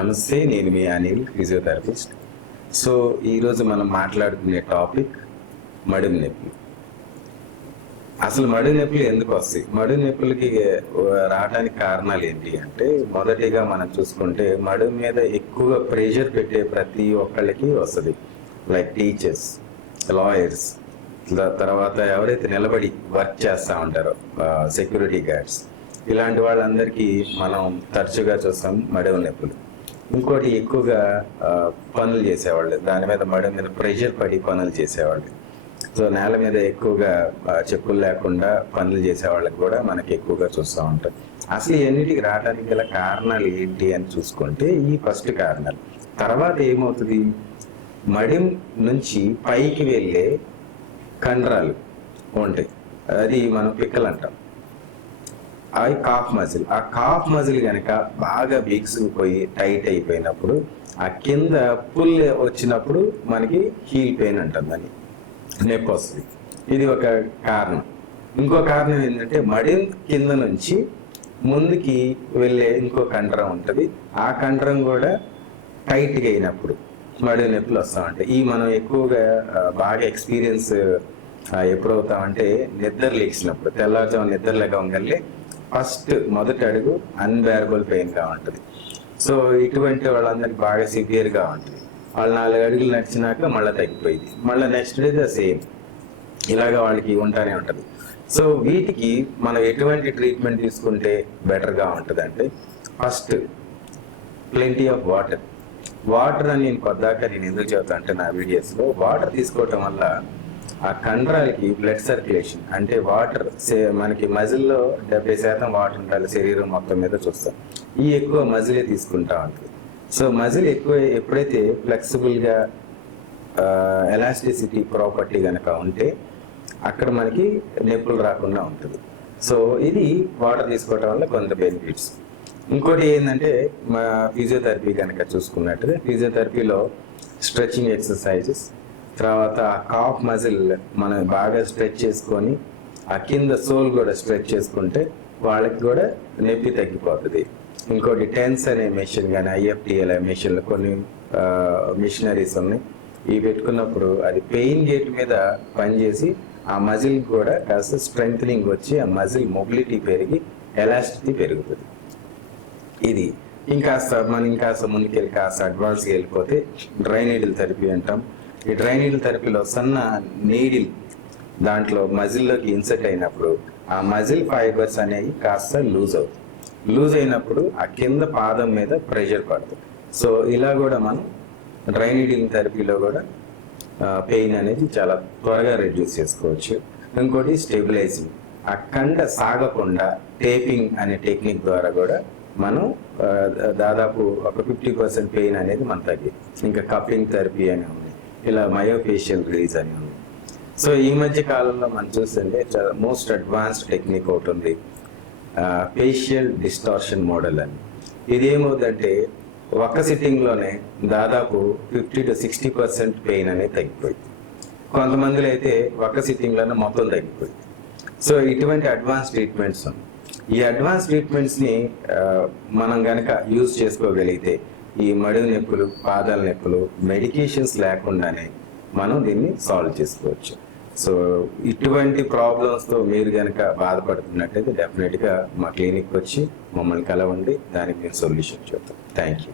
నమస్తే నేను మీ Anil physiotherapist. So ఈరోజు మనం మాట్లాడుకునే టాపిక్ మడుగు నొప్పులు అసలు మడు నొప్పులు ఎందుకు వస్తాయి? మడు నొప్పులకి రావడానికి కారణాలు ఏంటి అంటే మొదటిగా మనం చూసుకుంటే మడి మీద ఎక్కువ ప్రెషర్ పెట్టే ప్రతి ఒక్కళ్ళకి వస్తుంది. లైక్ టీచర్స్ లాయర్స్ తర్వాత ఎవరైతే నిలబడి వర్క్ చేస్తూ ఉంటారో సెక్యూరిటీ గార్డ్స్ ఇలాంటి వాళ్ళందరికీ మనం తరచుగా చూస్తాం మడవ నొప్పులు. ఇంకోటి ఎక్కువగా పనులు చేసేవాళ్ళు. దాని మీద మడ మీద ప్రెషర్ పడి పనులు చేసేవాళ్ళు. సో నేల మీద ఎక్కువగా చెప్పులు లేకుండా పనులు చేసే వాళ్ళకి కూడా మనకి ఎక్కువగా చూస్తూ ఉంటాం. అసలు ఎన్నిటికి రావడానికి గల కారణాలు ఏంటి అని చూసుకుంటే ఈ ఫస్ట్ కారణాలు తర్వాత ఏమవుతుంది? మడిం నుంచి పైకి వెళ్ళే కండరాలు ఉంటాయి. అది మనం పిక్కలు అంటాం. అవి కాఫ్ మజిల్. ఆ కాఫ్ మజిల్ కనుక బాగా బిగుసుకుపోయి టైట్ అయిపోయినప్పుడు ఆ కింద పుల్ వచ్చినప్పుడు మనకి హీల్ పెయిన్ అంటుందని నొప్పి వస్తుంది. ఇది ఒక కారణం. ఇంకో కారణం ఏంటంటే మడి కింద నుంచి ముందుకి వెళ్ళే ఇంకో కండరం ఉంటుంది. ఆ కండరం కూడా టైట్గా అయినప్పుడు మడి నొప్పులు వస్తూ ఉంటాయి. ఈ మనం ఎక్కువగా బాగా ఎక్స్పీరియన్స్ ఎప్పుడవుతామంటే నిద్ర లేచినప్పుడు తెల్లవారుజాము నిద్ర లేకగలే ఫస్ట్ మొదటి అడుగు అన్బేరబుల్ పెయిన్గా ఉంటుంది. సో ఇటువంటి వాళ్ళందరికి బాగా సివియర్గా ఉంటుంది. వాళ్ళు నాలుగు అడుగులు నడిచినాక మళ్ళీ తగ్గిపోయింది. మళ్ళీ నెక్స్ట్ డే ద సేమ్ ఇలాగ వాళ్ళకి ఉంటానే ఉంటుంది. సో వీటికి మనం ఎటువంటి ట్రీట్మెంట్ తీసుకుంటే బెటర్గా ఉంటుంది అంటే first plenty of water water అని నేను కొద్దాక నేను ఎందుకు చెబుతా అంటే నా వీడియోస్లో వాటర్ తీసుకోవటం వల్ల ఆ కండరాలకి బ్లడ్ సర్క్యులేషన్ అంటే వాటర్ మనకి మజిల్లో డెబ్బై శాతం వాటర్ ఉండాలి శరీరం మొత్తం మీద చూస్తాం. ఈ ఎక్కువ మజిలే తీసుకుంటా ఉంటుంది. సో మజిల్ ఎక్కువ ఎప్పుడైతే ఫ్లెక్సిబుల్గా ఎలాస్టిసిటీ ప్రాపర్టీ కనుక ఉంటే అక్కడ మనకి నొప్పులు రాకుండా ఉంటుంది. సో ఇది వాటర్ తీసుకోవటం వల్ల కొంత బెనిఫిట్స్ ఇంకోటి ఏంటంటే మా ఫిజియోథెరపీ కనుక చూసుకున్నట్టుగా ఫిజియోథెరపీలో స్ట్రెచింగ్ ఎక్సర్సైజెస్ తర్వాత కాప్ కాఫ్ మజిల్ మనం బాగా స్ట్రెచ్ చేసుకొని ఆ కింద సోల్ కూడా స్ట్రెచ్ చేసుకుంటే వాళ్ళకి కూడా నొప్పి తగ్గిపోతుంది. ఇంకోటి టెన్స్ అనే మెషిన్ కానీ ఐఎఫ్టిఎల్ మెషిన్లు కొన్ని మిషనరీస్ ఉన్నాయి. ఇవి పెట్టుకున్నప్పుడు అది పెయిన్ గేట్ మీద పనిచేసి ఆ మజిల్ కూడా కాస్త స్ట్రెంగ్ వచ్చి ఆ మజిల్ మొబిలిటీ పెరిగి ఎలాస్టిటీ పెరుగుతుంది. ఇది. ఇంకాస్త మనం ఇంకాస్త ముందుకెళ్ళి కాస్త అడ్వాన్స్గా వెళ్ళిపోతే డ్రై నీడిల్ థెరపీ అంటాం. ఈ డ్రై నీడిల్ థెరపీలో సన్న నీడిల్ దాంట్లో మజిల్లోకి ఇన్సెట్ అయినప్పుడు ఆ మజిల్ ఫైబర్స్ అనేవి కాస్త లూజ్ అవుతాయి. లూజ్ అయినప్పుడు ఆ కింద పాదం మీద ప్రెషర్ పడుతుంది. సో ఇలా కూడా మనం డ్రై నీడిల్ థెరపీలో కూడా పెయిన్ అనేది చాలా త్వరగా రెడ్యూస్ చేసుకోవచ్చు. ఇంకోటి స్టెబిలైజింగ్. ఆ కండ సాగకుండా టేపింగ్ అనే టెక్నిక్ ద్వారా కూడా మనం దాదాపు ఒక ఫిఫ్టీ పర్సెంట్ పెయిన్ అనేది మన తగ్గి ఇంకా కప్పింగ్ థెరపీ అని ఉంది. ఇలా మయోఫేషియల్ రిలీజ్ అని ఉంది. సో ఈ మధ్య కాలంలో మనం చూస్తుంటే చాలా మోస్ట్ అడ్వాన్స్డ్ టెక్నిక్ ఒకటి ఉంది. ఫేషియల్ డిస్టార్షన్ మోడల్ అని. ఇది ఏమవుతుందంటే సిట్టింగ్లోనే దాదాపు fifty to sixty percent pain అనేది తగ్గిపోయింది. కొంతమందిలో అయితే ఒక్క సిట్టింగ్లోనే మొత్తం తగ్గిపోయింది. సో ఇటువంటి అడ్వాన్స్ ట్రీట్మెంట్స్ ఈ అడ్వాన్స్ ట్రీట్మెంట్స్ని మనం కనుక యూజ్ చేసుకోగలిగితే ఈ మడుగు నొప్పులు పాదాల నొప్పులు మెడికేషన్స్ లేకుండానే మనం దీన్ని సాల్వ్ చేసుకోవచ్చు. సో ఇటువంటి ప్రాబ్లమ్స్తో మీరు కనుక బాధపడుతున్నట్టయితే డెఫినెట్గా మా క్లినిక్ వచ్చి మమ్మల్ని కలవండి. దానికి మేము సొల్యూషన్ చూద్దాం. Thank you